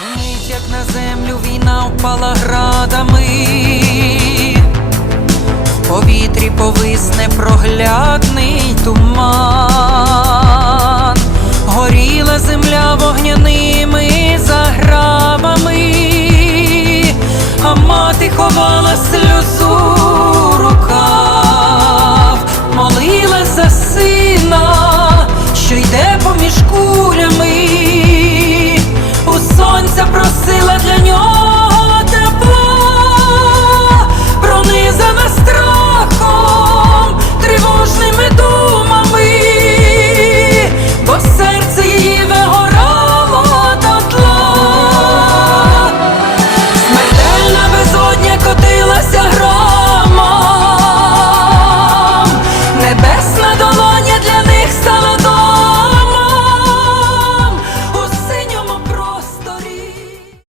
Ніч, як на землю війна впала градами, в повітрі повисне проглядний туман, горіла земля вогняними заграбами, а мати ховала сльозу. сонця просила для нього.